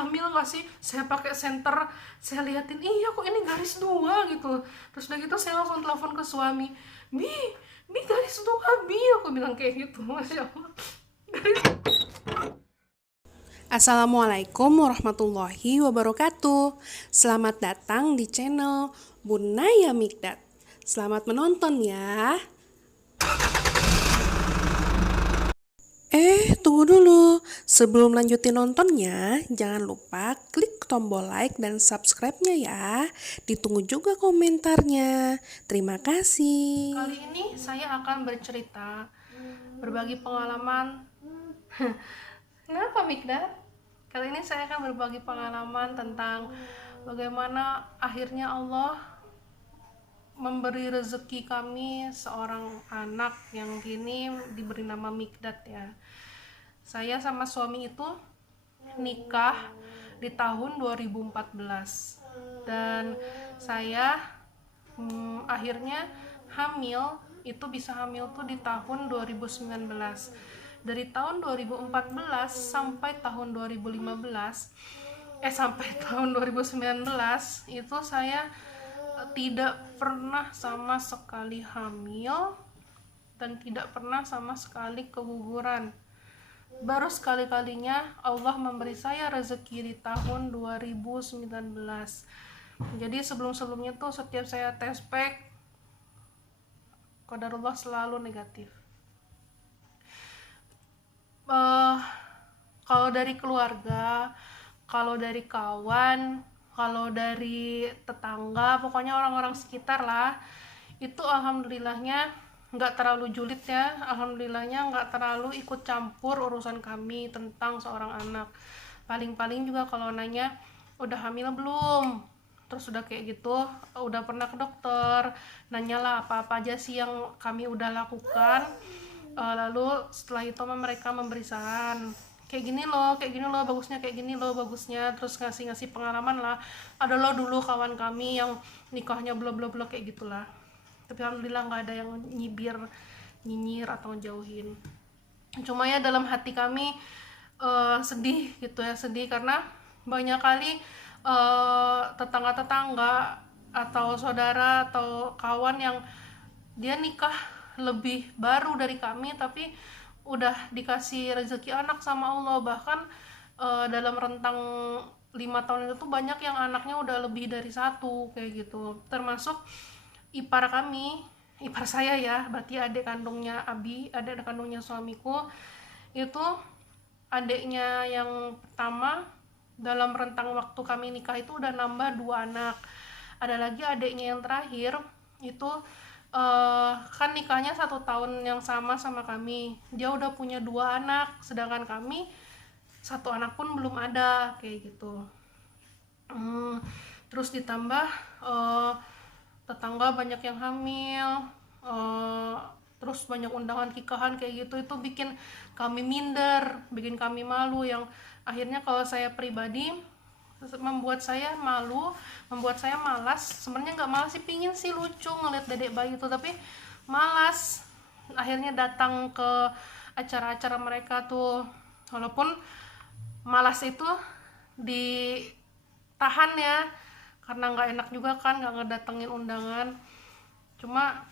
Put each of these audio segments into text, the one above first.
hamil nggak sih? Saya pakai senter, saya liatin, iya kok ini garis 2 gitu. Terus udah gitu saya langsung telepon ke suami, Bi garis 2 Bi, aku bilang kayak gitu. Masya Allah. Assalamualaikum warahmatullahi wabarakatuh. Selamat datang di channel Bunaya Mikdad. Selamat menonton ya. Tunggu dulu. Sebelum lanjutin nontonnya, jangan lupa klik tombol like dan subscribe-nya ya. Ditunggu juga komentarnya. Terima kasih. Kali ini saya akan bercerita, berbagi pengalaman. Kenapa Mikdad? Kali ini saya akan berbagi pengalaman tentang bagaimana akhirnya Allah memberi rezeki kami seorang anak yang kini diberi nama Mikdad ya. Saya sama suami itu nikah di tahun 2014 dan saya akhirnya hamil itu bisa hamil tuh di tahun 2019. Dari tahun 2014 sampai tahun 2015 sampai tahun 2019 itu saya tidak pernah sama sekali hamil dan tidak pernah sama sekali keguguran. Baru sekali-kalinya Allah memberi saya rezeki di tahun 2019. Jadi sebelum-sebelumnya tuh setiap saya tes pack, qadarullah selalu negatif. uh, Kalau dari keluarga, kalau dari kawan, kalau dari tetangga, pokoknya orang-orang sekitar lah, itu alhamdulillahnya nggak terlalu julid ya, alhamdulillahnya nggak terlalu ikut campur urusan kami tentang seorang anak. Paling-paling juga kalau nanya udah hamil belum, terus udah kayak gitu, udah pernah ke dokter, nanyalah apa-apa aja sih yang kami udah lakukan. Lalu setelah itu mereka memberi saran, kayak gini loh bagusnya, kayak gini loh bagusnya, terus ngasih pengalaman lah. Ada loh dulu kawan kami yang nikahnya bla bla bla kayak gitulah, tapi alhamdulillah nggak ada yang nyinyir atau jauhin. Cuma ya dalam hati kami sedih gitu ya, sedih karena banyak kali tetangga-tetangga atau saudara atau kawan yang dia nikah lebih baru dari kami tapi udah dikasih rezeki anak sama Allah. Bahkan dalam rentang 5 tahun itu tuh banyak yang anaknya udah lebih dari satu kayak gitu, termasuk ipar kami, ipar saya ya, berarti adik kandungnya Abi, adik kandungnya suamiku. Itu adiknya yang pertama dalam rentang waktu kami nikah itu udah nambah 2 anak. Ada lagi adiknya yang terakhir itu kan nikahnya 1 tahun yang sama kami, dia udah punya 2 anak, sedangkan kami 1 anak pun belum ada kayak gitu. Terus ditambah uh, tetangga banyak yang hamil, uh, terus banyak undangan nikahan kayak gitu, itu bikin kami minder, bikin kami malu, yang akhirnya kalau saya pribadi membuat saya malu, membuat saya malas. Sebenarnya nggak malas sih, pingin sih lucu ngeliat dedek bayi itu, tapi malas akhirnya datang ke acara-acara mereka tuh. Walaupun malas itu ditahan ya, karena nggak enak juga kan nggak ngedatengin undangan. Cuma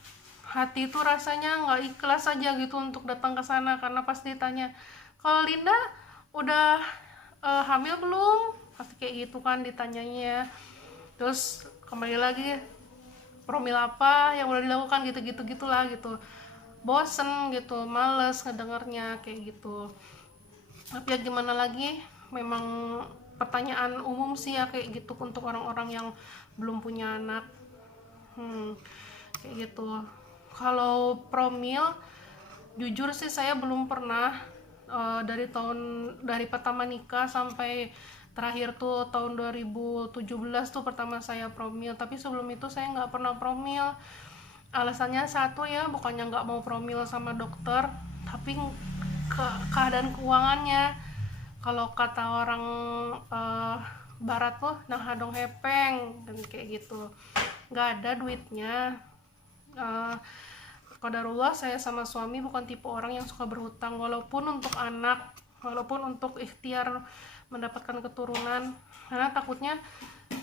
hati itu rasanya nggak ikhlas aja gitu untuk datang ke sana, karena pasti ditanya, kalau Linda udah hamil belum, pasti kayak gitu kan ditanyanya. Terus kembali lagi, promil apa yang udah dilakukan, gitu-gitu gitulah gitu. Bosen gitu, males ngedengernya kayak gitu. Tapi ya gimana lagi, memang pertanyaan umum sih ya kayak gitu untuk orang-orang yang belum punya anak. Kayak gitu. Kalau promil, jujur sih saya belum pernah. Dari pertama nikah sampai terakhir tuh tahun 2017 tuh pertama saya promil, tapi sebelum itu saya nggak pernah promil. Alasannya satu ya, bukannya nggak mau promil sama dokter, tapi keadaan keuangannya. Kalau kata orang barat tuh nah hadong hepeng dan kayak gitu, nggak ada duitnya. uh, Qadarullah saya sama suami bukan tipe orang yang suka berhutang, walaupun untuk anak, walaupun untuk ikhtiar mendapatkan keturunan, karena takutnya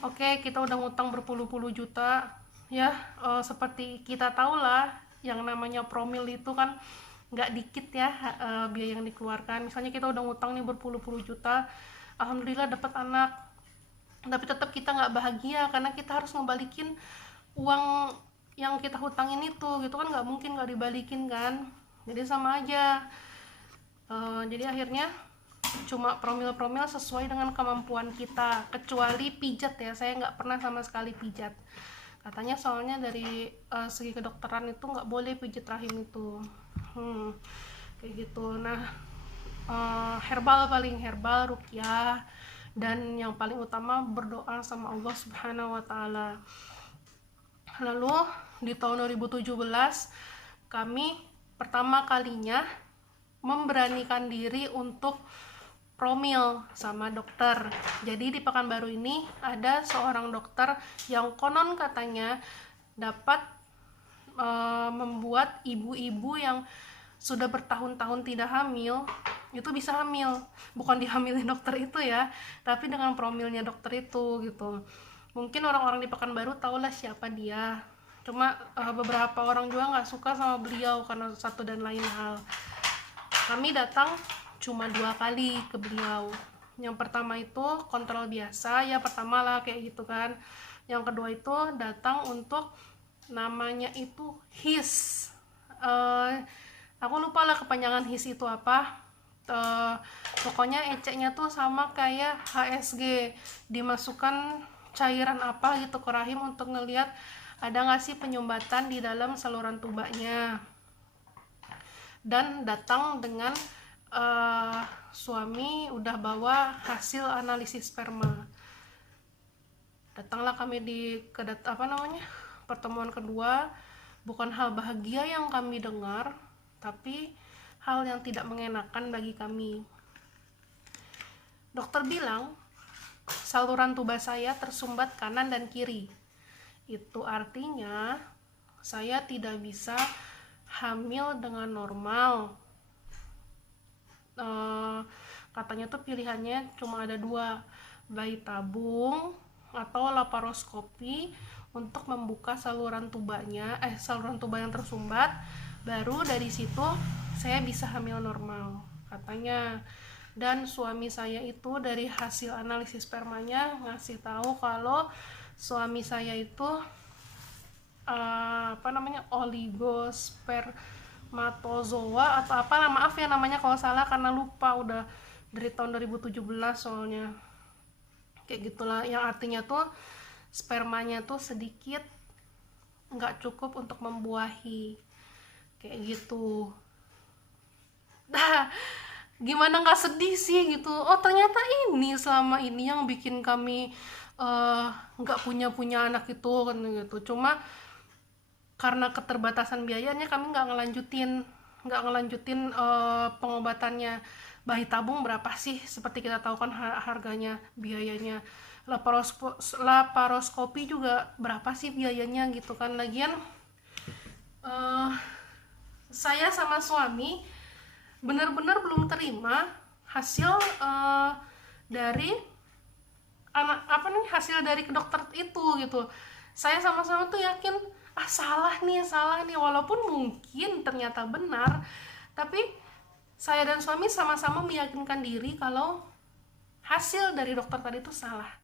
oke, kita udah ngutang berpuluh-puluh juta ya, seperti kita tahu lah yang namanya promil itu kan nggak dikit ya, biaya yang dikeluarkan. Misalnya kita udah ngutang nih berpuluh-puluh juta, alhamdulillah dapat anak, tapi tetap kita nggak bahagia karena kita harus ngebalikin uang yang kita hutangin itu gitu kan, nggak mungkin nggak dibalikin kan, jadi sama aja. Jadi akhirnya cuma promil-promil sesuai dengan kemampuan kita, kecuali pijat ya, saya nggak pernah sama sekali pijat katanya, soalnya dari segi kedokteran itu nggak boleh pijat rahim itu, kayak gitu. Nah, herbal, paling herbal, ruqyah, dan yang paling utama berdoa sama Allah Subhanahu wa Ta'ala. Lalu di tahun 2017 kami pertama kalinya memberanikan diri untuk promil sama dokter. Jadi di Pekanbaru ini ada seorang dokter yang konon katanya dapat membuat ibu-ibu yang sudah bertahun-tahun tidak hamil itu bisa hamil, bukan dihamilin dokter itu ya, tapi dengan promilnya dokter itu gitu. Mungkin orang-orang di Pekanbaru tahulah siapa dia, cuma beberapa orang juga nggak suka sama beliau karena satu dan lain hal. Kami datang cuma 2 kali ke beliau. Yang pertama itu kontrol biasa ya, pertama lah kayak gitu kan. Yang kedua itu datang untuk namanya itu HIS, aku lupa lah kepanjangan HIS itu apa. Pokoknya eceknya tuh sama kayak HSG, dimasukkan cairan apa gitu ke rahim untuk ngelihat ada nggak sih penyumbatan di dalam saluran tubanya. Dan datang dengan suami udah bawa hasil analisis sperma. Datanglah kami di pertemuan kedua. Bukan hal bahagia yang kami dengar, tapi hal yang tidak mengenakan bagi kami. Dokter bilang saluran tuba saya tersumbat kanan dan kiri. Itu artinya saya tidak bisa hamil dengan normal. Katanya tuh pilihannya cuma ada 2, bayi tabung atau laparoskopi untuk membuka saluran tuba yang tersumbat, baru dari situ saya bisa hamil normal katanya. Dan suami saya itu dari hasil analisis spermanya ngasih tahu kalau suami saya itu oligospermatozoa atau apa, maaf ya namanya kalau salah karena lupa, udah dari tahun 2017 soalnya. Kayak gitulah, yang artinya tuh spermanya tuh sedikit, nggak cukup untuk membuahi, kayak gitu. Dah, gimana nggak sedih sih gitu. Oh ternyata ini selama ini yang bikin kami nggak punya anak itu kan gitu. Cuma karena keterbatasan biayanya kami nggak ngelanjutin pengobatannya. Bayi tabung berapa sih, seperti kita tahu kan harganya, biayanya. Laparoskopi juga berapa sih biayanya gitu kan. Lagian saya sama suami benar-benar belum terima hasil dari hasil dari dokter itu gitu. Saya sama-sama tuh yakin salah nih, walaupun mungkin ternyata benar, tapi saya dan suami sama-sama meyakinkan diri kalau hasil dari dokter tadi itu salah.